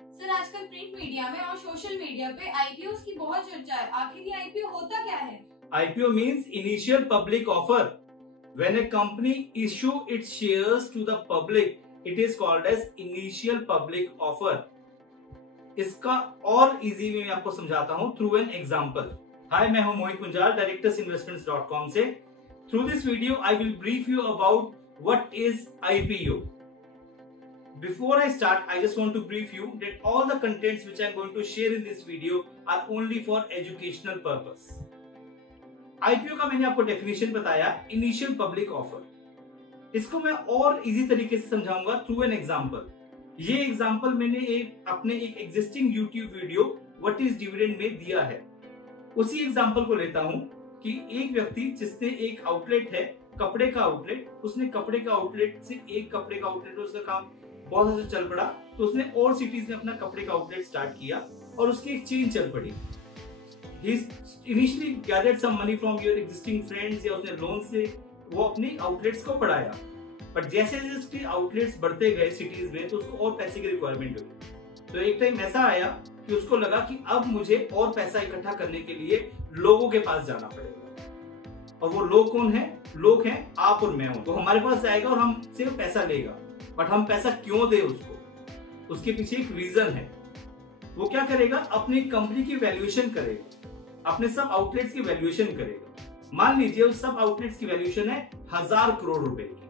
Sir आजकल print media में और सोशल मीडिया पे आईपीओ की बहुत चर्चा है। आखिर ये आईपीओ होता क्या है? IPO means initial public offer. When a company issue its shares to the public, it is called as initial public offer. इसका और इजी में मैं आपको समझाता हूं थ्रू एन एग्जांपल। हाय, मैं हूं मोहित कुंजाल, directorsinvestments.com से। Through this video, I will brief you about what is IPO. Before I start, I just want to brief you that all the contents which I am going to share in this video are only for educational purpose. IPO का मैंने आपको definition बताया, initial public offer. इसको मैं और easy तरीके से समझाऊंगा थ्रू एन एग्जांपल। ये एग्जांपल मैंने अपने एक existing YouTube video what is dividend में दिया है। उसी एग्जांपल को लेता हूं कि एक व्यक्ति जिसने एक आउटलेट है, कपड़े का आउटलेट, उसने कपड़े का आउटलेट से एक कपड़े का आउटलेट, उसका काम बहुत अच्छा चल पड़ा, तो उसने और सिटीज में अपना कपड़े का आउटलेट स्टार्ट किया और उसकी एक चेन चल पड़ी। He initially gathered some money from your existing friends या उसने लोन से वो अपनी आउटलेट्स को बढ़ाया, बट जैसे जैसे उसके आउटलेट्स बढ़ते गए सिटीज में, तो उसको और पैसे की रिक्वायरमेंट हुई। तो एक टाइम ऐसा आया कि उसको लगा कि अब मुझे और पैसा इकट्ठा करने के लिए लोगों के पास जाना पड़ेगा। और वो लोग कौन है? लोग हैं आप और मैं हूं। तो हमारे पास जाएगा और हमसे पैसा लेगा, बट हम पैसा क्यों दे उसको? उसके पीछे एक रीजन है। वो क्या करेगा? अपनी कंपनी की वैल्यूएशन करेगा, अपने सब आउटलेट्स की वैल्यूएशन करेगा। मान लीजिए उस सब आउटलेट्स की वैल्यूएशन है 1000 करोड़ रुपए की,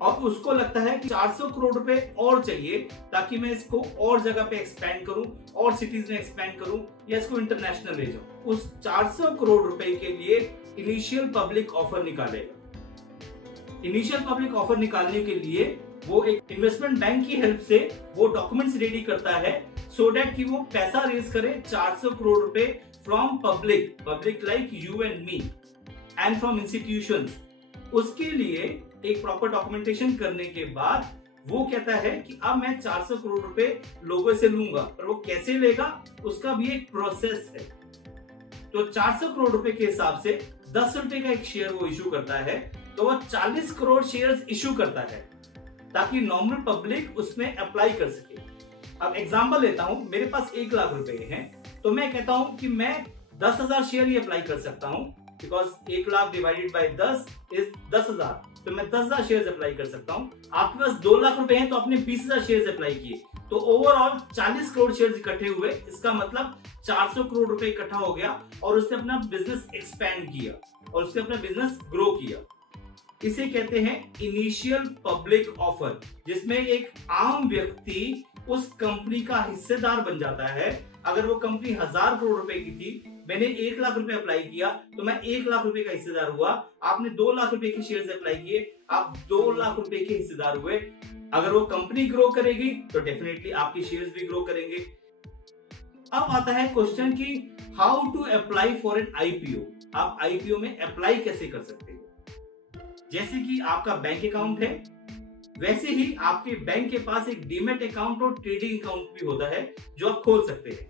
और उसको लगता है कि 400 करोड़ रुपए और चाहिए ताकि मैं इसको और जगह पे एक्सपेंड करूं, और सिटीज में एक्सपेंड करूं या इसको इंटरनेशनल ले जाऊं। उस 400 करोड़ रुपए के लिए इनिशियल पब्लिक ऑफर निकालेगा। इनिशियल पब्लिक ऑफर निकालने के लिए वो एक इन्वेस्टमेंट बैंक की हेल्प से वो डॉक्यूमेंट्स रेडी करता है, सो दैट कि वो पैसा रेज करे 400 करोड़ रुपए from public like you and me and from institutions. उसके लिए एक प्रॉपर डॉक्यूमेंटेशन करने के बाद वो कहता है कि अब मैं 400 करोड़ रुपए लोगों से लूंगा, और वो कैसे लेगा उसका भी एक प्रोसेस है। तो 400 करोड़ रुपए के हिसाब से 10 रुपए का एक शेयर वो इशू करता है, तो वो 40 करोड़ शेयर्स इशू करता है ताकि नॉर्मल पब्लिक उसमें अप्लाई कर सके। अब एग्जांपल लेता हूं, मेरे पास 1 लाख रुपए हैं, तो मैं कहता हूं कि मैं 10,000 शेयर ही अप्लाई कर सकता हूं, because 1 lakh divided by 10 is 10,000, तो मैं 10,000 शेयर अप्लाई कर सकता हूं। आपके पास 2 लाख रुपए हैं तो आपने 20,000 शेयर अप्लाई किए, तो ओवरऑल 40 करोड़ शेयर इकट्ठे हुए। इसका मतलब 400 करोड़ रुपए इकट्ठा हो गया और उसने अपना बिजनेस एक्सपैंड किया और उसने अपना बिजनेस ग्रो किया। इसे कहते हैं इनिशियल पब्लिक ऑफर, जिसमें एक आम व्यक्ति उस कंपनी का हिस्सेदार बन जाता है। अगर वो कंपनी 1000 करोड़ रुपए की थी, मैंने 1 लाख रुपए अप्लाई किया, तो मैं 1 लाख रुपए का हिस्सेदार हुआ। आपने 2 लाख रुपए के शेयर अप्लाई किए, आप 2 लाख रुपए के हिस्सेदार हुए। अगर वो कंपनी ग्रो करेगी तो डेफिनेटली आपके शेयर्स भी ग्रो करेंगे। अब आता है क्वेश्चन कि how to apply for an IPO. आप आईपीओ में अप्लाई कैसे कर सकते हो? जैसे कि आपका बैंक अकाउंट है, वैसे ही आपके बैंक के पास एक डीमैट अकाउंट और ट्रेडिंग अकाउंट भी होता है जो आप खोल सकते हैं।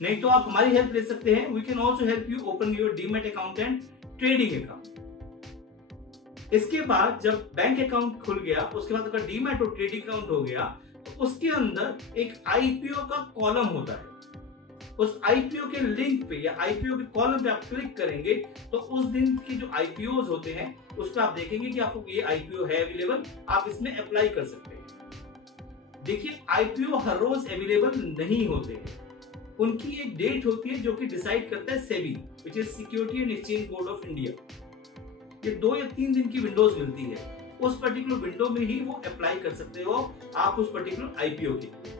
नहीं तो आप हमारी हेल्प ले सकते हैं। We can also help you open your demat account and trading account. इसके बाद जब बैंक अकाउंट खुल गया, उसके बाद अगर डीमैट और ट्रेडिंग अकाउंट हो गया, तो उसके अंदर एक आईपीओ का कॉलम होता है। उस आईपीओ के लिंक पे या आईपीओ के कॉलम पे आप क्लिक करेंगे तो उस दिन के जो आईपीओज होते हैं उस पर आप देखेंगे कि आपको ये आईपीओ है अवेलेबल, आप इसमें अप्लाई कर सकते हैं। देखिए, आईपीओ हर रोज अवेलेबल नहीं होते हैं। उनकी एक डेट होती है जो कि डिसाइड करता है SEBI, which is security and exchange board of India. ये 2 या 3 दिन की विंडोज मिलती है, उस पर्टिकुलर विंडो में ही वो अप्लाई कर सकते हो आप उस पर्टिकुलर आईपीओ के।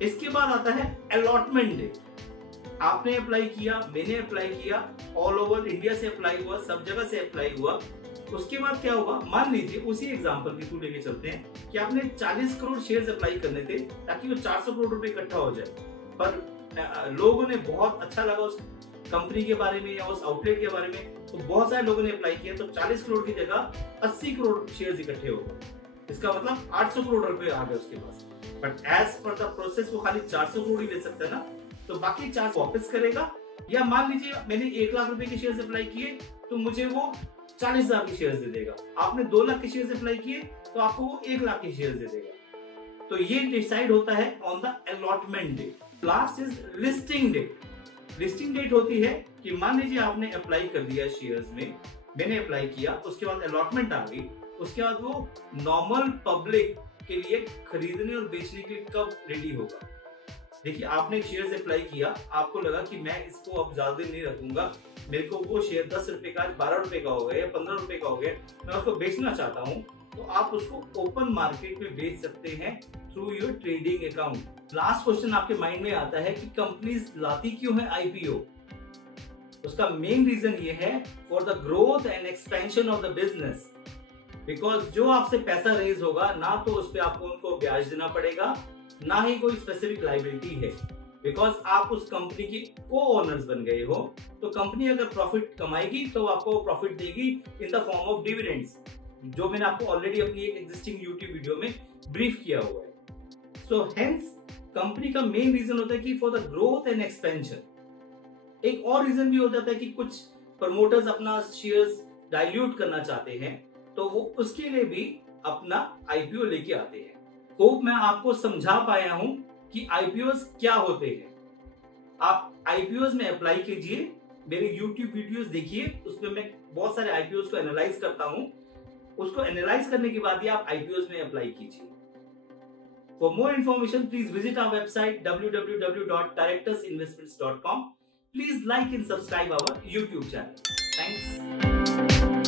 इसके बाद आता है अलॉटमेंट डे। आपने अप्लाई किया, मैंने अप्लाई किया, ऑल ओवर इंडिया से अप्लाई हुआ, सब जगह से अप्लाई हुआ। उसके बाद क्या हुआ? मान लीजिए उसी एग्जांपल के थ्रू लेके चलते हैं कि आपने 40 करोड़ शेयर्स अप्लाई करने थे ताकि वो 400 करोड़ रुपए इकट्ठा हो जाए, पर लोगों ने बहुत अच्छा लगा उस कंपनी के बारे में या उस आउटलेट के बारे में, तो बहुत सारे लोगों ने अप्लाई किया, तो 40 करोड़ की जगह 80 करोड़ शेयर्स इकट्ठे हो गए। इसका मतलब 800 करोड़ रुपए आ गए उसके पास। But as per the process वो खाली 400 करोड़ ही ले सकता है ना, तो बाकी 400 वापस करेगा। या मान लीजिए मैंने 1 लाख रुपए के शेयर्स अप्लाई किए, तो मुझे वो 40,000 के शेयर्स दे देगा। आपने 2 लाख के शेयर्स अप्लाई किए तो आपको वो 1 लाख के शेयर्स दे देगा। तो ये डिसाइड होता है on the allotment date. Last is listing date. Listing date होती है कि मान लीजिए आपने अप्लाई कर दिया शेयर्स में, मैंने अप्लाई किया, उसके बाद अलॉटमेंट आ गई, उसके बाद वो नॉर्मल पब्लिक के लिए खरीदने और बेचने के लिए कब रेडी होगा। देखिए आपने शेयर्स अप्लाई किया, आपको लगा कि मैं इसको अब ज्यादा दिन नहीं रखूंगा, मेरे को वो शेयर 10 रुपए का 12 रुपए का हो गया या 15 रुपए का हो गया, मैं उसको बेचना चाहता हूँ, तो आप उसको ओपन मार्केट में बेच सकते हैं through your trading account. Last question आपके माइंड में आता है कि कंपनीज लाती क्यों है आईपीओ। उसका मेन रीजन ये है for the growth and expansion of the business. Because जो आपसे पैसा रेज होगा ना तो उस पर आपको उनको ब्याज देना पड़ेगा, ना ही कोई स्पेसिफिक लाइबिलिटी है। बिकॉज आप उस कंपनी की को ओनर्स बन गए हो, तो कंपनी अगर प्रॉफिट कमाएगी तो आपको प्रॉफिट देगी in the form of dividends, जो मैंने आपको ऑलरेडी अपनी एक एग्जिस्टिंग यूट्यूब वीडियो में ब्रीफ किया हुआ है। सो हेंस कंपनी का मेन रीजन होता है कि for the growth and expansion. एक और रीजन भी हो जाता है कि कुछ प्रमोटर्स अपना शेयर्स डाइल्यूट करना चाहते हैं, तो वो उसके लिए भी अपना आईपीओ लेके आते हैं। होप मैं आपको समझा पाया हूं कि आईपीओस क्या होते हैं। आप आईपीओस में अप्लाई कीजिए, मेरे यूट्यूब वीडियोस देखिए, उसमें मैं बहुत सारे आईपीओस को एनालाइज करता हूं। उसको एनालाइज करने के बाद ही आप आईपीओस में अप्लाई कीजिए। For more information please visit our website www.directorsinvestments.com. Please like and subscribe our YouTube channel. Thanks.